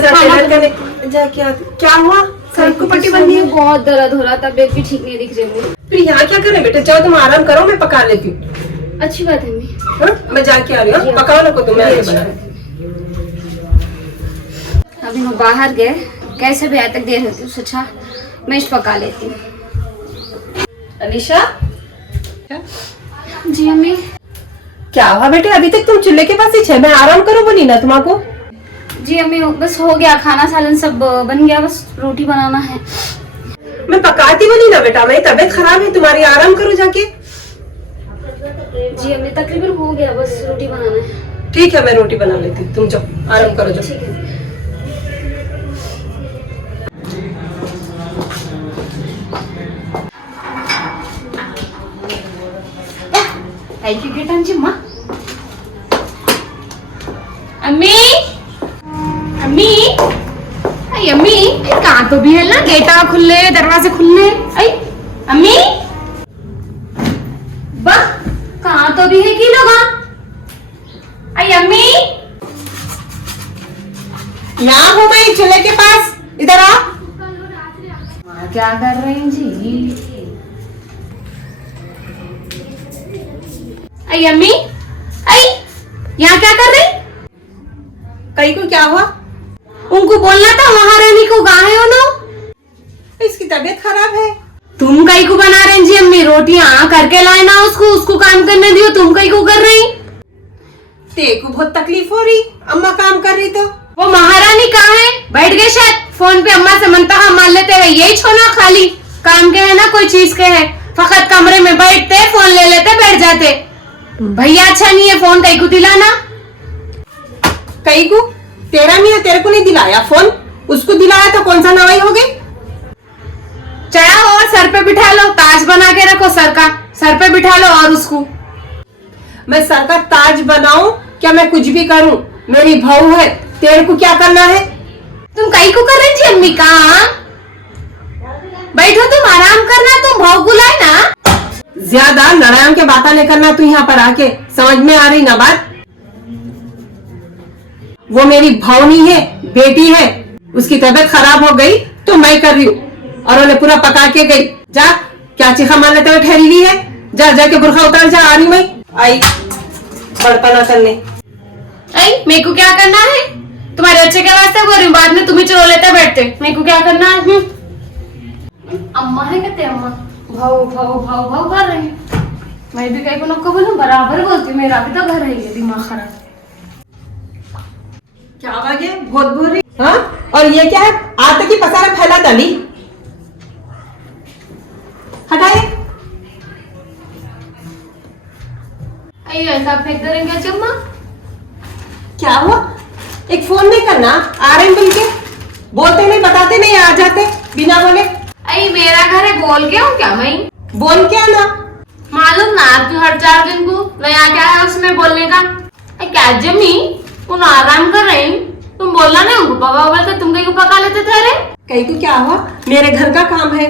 जाके आती। क्या हुआ? सर को पट्टी बंधी है? बहुत दर्द हो रहा, तबीयत भी ठीक नहीं दिख रही मुझे। फिर यहाँ क्या करें बेटा, जाओ तुम आराम करो, मैं पका लेती हूँ। अच्छी बात है मम्मी। मैं जाके आ रही हूँ, पकाओ ना को तुम, मैं बना। अभी वो बाहर गए, कैसे भी आए तक देर होती है, उससे अच्छा मैं पका लेती हूँ। अलीशा जी मम्मी। क्या हुआ बेटे, अभी तक तुम चूल्हे के पास ही छे? मैं आराम करो बोली ना तुम्हारा। जी मम्मी बस हो गया, खाना सालन सब बन गया, बस रोटी बनाना है। मैं पकाती बोली ना बेटा, मेरी तबीयत खराब है तुम्हारी, आराम करो जाके। जी मम्मी तकरीबन हो गया, बस रोटी बनाना है। ठीक है मैं रोटी बना लेती हूँ, तुम जाओ आराम करो जाओ। ठीक है। अम्मी अम्मी आई अम्मी कहाँ तो भी है ना, गेटा खुले दरवाजे खुले। आई अम्मी बा कहाँ तो भी है कि लोग। आई अम्मी यहाँ हूँ मैं चूल्हे के पास, इधर आ। क्या कर रहे हैं जी? आई अम्मी आई यहाँ क्या कर रही? कहीं को क्या हुआ? उनको बोलना था वहाँ रहने को, कहाँ है उन्होंने? इसकी तबीयत खराब है। तुम कहीं को बना रहे जी अम्मी, रोटियां करके लाए ना उसको काम करने दियो, तुम कहीं को कर रही? तेको बहुत तकलीफ हो रही, अम्मा काम कर रही तो। वो महारानी कहाँ है? बैठ गए शायद फोन पे, अम्मा से मनता मान लेते हैं, यही छोना खाली काम के है ना, कोई चीज के है, फकत कमरे में बैठते फोन ले लेते बैठ जाते। भैया अच्छा नहीं है, फोन कहीं को दिलाना। कहीं को तेरा नहीं है, तेरे को नहीं दिलाया फोन, उसको दिलाया तो कौन सा नवाई हो गई? चढ़ा और सर पे बिठा लो, ताज बना के रखो सर का, सर पे बिठा लो। और उसको मैं सर का ताज बनाऊं क्या? मैं कुछ भी करूं, मेरी बहू है, तेरे को क्या करना है? तुम कहीं को कर रही थी अम्मी? कहाँ बैठो, तुम आराम करना, तुम भाव को लाए ना। ज्यादा लड़ाइयों के बातें नहीं करना तू यहाँ पर आके, समझ में आ रही ना बात? वो मेरी भौनी है, बेटी है, उसकी तबीयत खराब हो गई तो मैं कर रही हूँ, और उन्हें पूरा पका के गई। जा क्या चीखा मार लेते हुए ठहरी हुई है, जा जाके बुरखा उतार, जा आ रही मैं। आई बड़पना करने। आई मेरे को क्या करना है? तुम्हारे अच्छे के वास्ते बोल रही हूँ, बाद में तुम्हें चलो लेते बैठते, मेरे को क्या करना है? अम्मा है कहते अम्मा, भाव भाव भाव भाव कर रही है। मैं भी कहीं को नको बोलूं, बराबर बोलती हूँ, मेरा भी तो घर है, ये दिमाग खराब। क्या आवाज है? बहुत बोल रही। हाँ और ये क्या है? आते की पसारा फैला डाली, हटाए। ऐसा फेंक देंगे चम्मा। क्या हुआ? एक फोन नहीं करना, आ रहे मिल के, बोलते नहीं बताते नहीं, आ जाते बिना बोले। आई मेरा घर है, बोल के हूँ क्या मैं? बोल के आना। मालूम ना आपकी हर 4 दिन को नया क्या है उसमें बोलने का? क्या जमी तुम आराम कर रही, तुम बोलना नहीं उनको पका बोलते, तुम कहीं पका लेते थे। अरे कहीं को क्या हुआ? मेरे घर का काम है,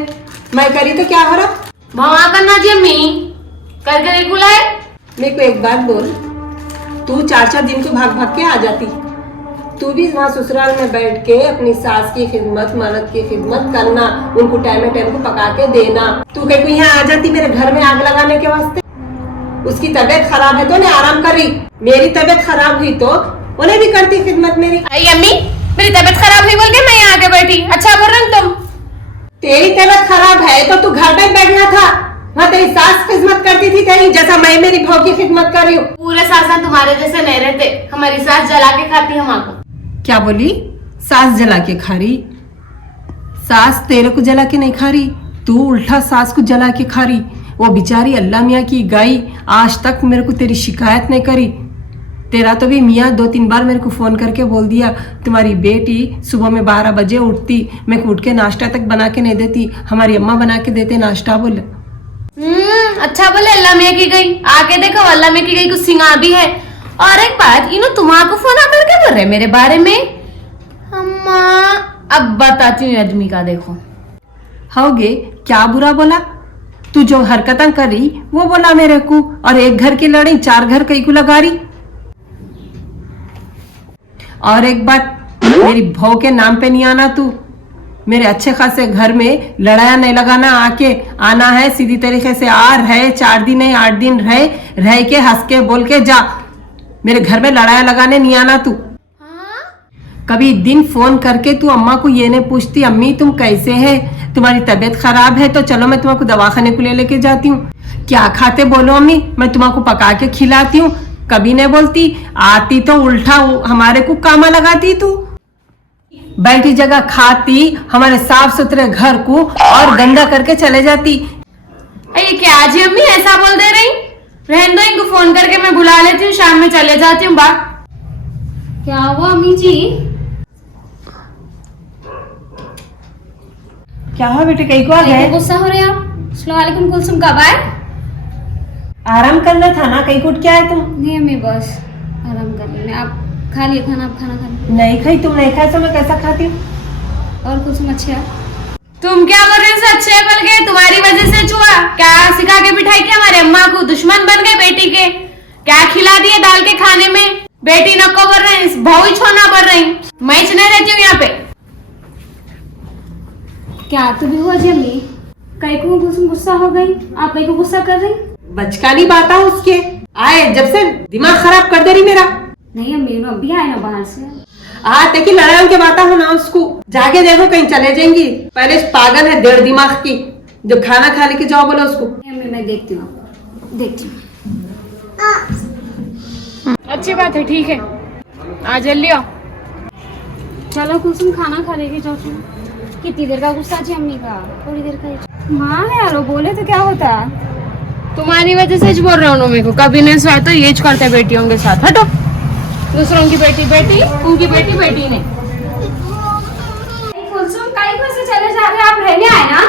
मैं करी तो क्या हो रहा? भवा करना जी अम्मी करके बुलाए। मेरे को एक बात बोल, तू 4-4 दिन को भाग भाग के आ जाती, तू भी वहाँ ससुराल में बैठ के अपनी सास की खिदमत, मर्द की खिदमत करना, उनको टाइम टाइम को पका के देना। तू कहीं को यहाँ आ जाती मेरे घर में आग लगाने के वास्ते? उसकी तबीयत खराब है तो उन्हें आराम करी, मेरी तबीयत खराब हुई तो उन्हें भी करती खिदमत मेरी। अम्मी मेरी तबीयत खराब हुई बोल के मैं यहाँ आके बैठी, अच्छा बोल रही तुम? तेरी तबीयत खराब है तो तू घर में बैठना था, वहाँ तेरी सास खिदमत करती थी तेरी, जैसा मैं मेरी बहू की खिदमत कर रही हूँ। पूरे सास तुम्हारे जैसे नहीं रहते, हमारी सास जला के खाती हम आपको। क्या बोली? सास जला के खा रही? सास तेरे को जला के नहीं खा रही, तू उल्टा सास को जला के खा रही। वो बेचारी अल्लाह मियाँ की गाय आज तक मेरे को तेरी शिकायत नहीं करी। तेरा तो भी मियाँ 2-3 बार मेरे को फोन करके बोल दिया, तुम्हारी बेटी सुबह में 12 बजे उठती, मैं उठ के नाश्ता तक बना के नहीं देती, हमारी अम्मा बना के देते नाश्ता। बोले अच्छा बोले अल्लाह मियाँ की गई, आके देखो अल्लाह मियाँ की गई कुछ सिंगा भी है। और एक बात, इन्हों तुम्हारा फोन आकर के बोल रहे मेरे बारे में? अम्मा अब बताती हूँ आदमी का, देखो होगे क्या बुरा बोला? तू जो हरकतें करी वो बोला मेरे को, और एक घर की लड़ी 4 घर कई को लगा रही। और एक बात, मेरी बहू के नाम पे नहीं आना तू। मेरे अच्छे खासे घर में लड़ाया नहीं लगाना, आके आना है सीधी तरीके से। आ रहे 4 दिन नहीं 8 दिन रह के हंस के बोल के जा। मेरे घर में लड़ाया लगाने नहीं आना तू। कभी दिन फोन करके तू अम्मा को ये नहीं पूछती अम्मी तुम कैसे है, तुम्हारी तबीयत खराब है तो चलो मैं तुम्हारे को दवाखाने को ले लेके जाती हूँ। क्या खाते बोलो अम्मी, मैं तुम्हारे को पका के खिलाती हूँ। कभी नहीं बोलती, आती तो उल्टा हमारे को कामा लगाती तू। बैठी जगह खाती हमारे साफ सुथरे घर को और गंदा करके चले जाती। ये क्या जी अम्मी ऐसा बोल दे रही? रहने दो, इनको फोन करके मैं बुला लेती हूँ, शाम में चले जाती हूँ बा। क्या हुआ अम्मी जी? क्या हुआ बेटे, कहीं को आ गए? गुस्सा हो रहे हैं आप? अस्सलाम वालेकुम कुलसुम, कब आए? आराम करना था ना, कहीं उठ के आए तुम? नहीं अम्मी बस आराम कर लेने। आप खा लिए खाना? आप खाना खा लिए? नहीं खाई, तुम नहीं खाई तो मैं कैसा खाती हूँ? और कुलसुम अच्छे है? तुम क्या बोल रहे हो? अच्छे बन गए, तुम्हारी वजह से छुआ। क्या सिखा के बिठाई थी हमारे अम्मा को? दुश्मन बन गए बेटी के। क्या खिला दिए डाल के खाने में? बेटी नको बोल रहे हैं, भाव ही छोड़ना पड़ रही। मैं नहीं रहती हूँ यहाँ पे। क्या तो भी हुआ जी अम्मी? कहीं को कुलसुम गुस्सा हो गई? आप कहीं को गुस्सा कर रही? बचकानी बात है उसके, आए जब से दिमाग खराब कर दे रही मेरा। नहीं अम्मी वो अभी आए ना बाहर से। देखिए लड़ाई के बात हो ना, उसको जाके देखो कहीं चले जाएंगी। पहले पागल है 1.5 दिमाग की, जो खाना खाने की जाओ बोलो उसको। नहीं अम्मी मैं देखती हूँ, देखती हूँ। अच्छी बात है, ठीक है, आ जल्दी आओ। चलो कुलसुम खाना खा लेगी। जाओ तुम। कितनी देर का गुस्सा जी अम्मी का? थोड़ी देर का। माँ है यार, वो बोले तो क्या होता? तुम्हारी वजह से बोल रहा हूँ। मेरे को कभी नहीं सोया तो ये करते बेटियों के साथ। हटो, दूसरों की बेटी बेटी, उनकी बेटी बेटी नहीं। कुलसुम कहीं को से चले जा रहे? आप रहने आए ना?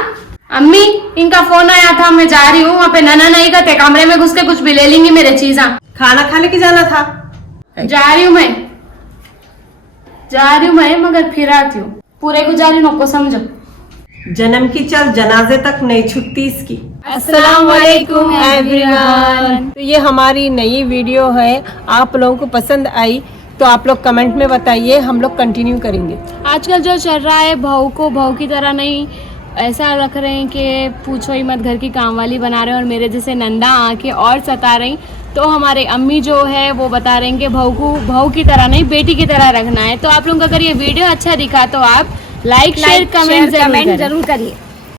अम्मी इनका फोन आया था, मैं जा रही हूँ वहाँ पे। नना नहीं करते, कमरे में घुस के कुछ भी ले लेंगी मेरे चीजा। खाना खा लेके जाना था। जा रही हूँ मैं, मगर फिर आती हूँ। पूरे को जा रही हूँ, नको समझो। जन्म की चल जनाजे तक नहीं छुटती इसकी। अस्सलाम वालेकुम एवरीवन। तो ये हमारी नई वीडियो है, आप लोगों को पसंद आई तो आप लोग कमेंट में बताइए, हम लोग कंटिन्यू करेंगे। आजकल जो चल रहा है, बहू को बहू की तरह नहीं ऐसा रख रहे हैं कि पूछो ही मत, घर की काम वाली बना रहे हैं और मेरे जैसे नंदा आके और सता रही। तो हमारे अम्मी जो है वो बता रहे हैं कि बहू को बहू की तरह नहीं बेटी की तरह रखना है। तो आप लोगों को अगर ये वीडियो अच्छा दिखा तो आप लाइक शेयर कमेंट जरूर करिए।